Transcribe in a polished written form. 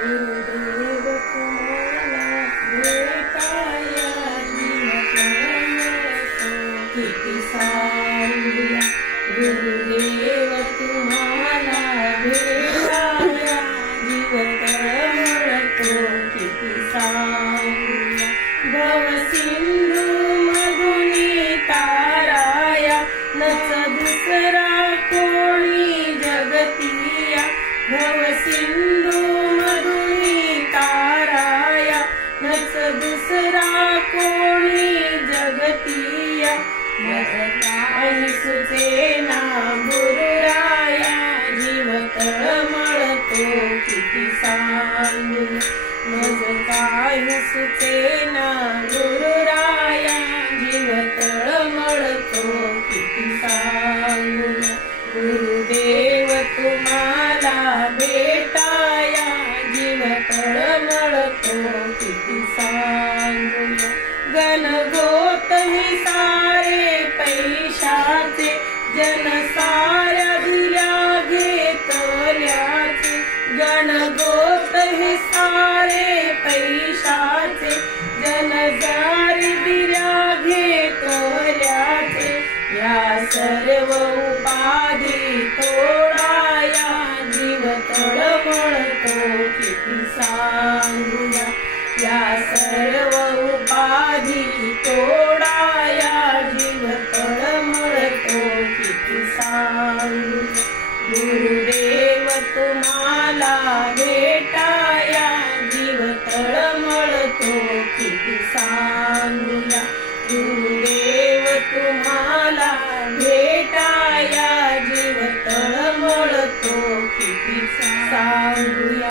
गुरुदेव तुम्हाला भेटाया जीवतळमळतो किती सांगूया गुरुदेव तुम्हाला भेटाया जीवतळमळतो किती सांगूया भवसिंधू मधुनी ताराया नच दुसरा कोणी जगतिया भवसिंधू मधुनी ताराया नच दुसरा कोणी जगतिया मज काही सुचेना गुरुराया जीव तळमळतो किती सांगूया मज काही सुचेना गुरुराया जीव तळमळतो किती सांगूया गुरुदेव तुम्हाला भेटाया जीव तळमळतो किती सांगूया गणगोत हे सारे पैशाचे जन साऱ्या दिल्या घेतल्याचे गणगोत हे सारे पैशाचे जन सारी दिल्या घेतल्याचे या सर्व उपाधी तोडाया जीव तळमळतो किती सांगूया या सर्व उपाधी तोडाया जीव तळमळतो किती सांगूया गुरुदेव तुम्हाला भेटाया जीव तळमळतो किती सांगूया गुरुदेव तुम्हाला भेटाया जीव तळमळतो किती सांगूया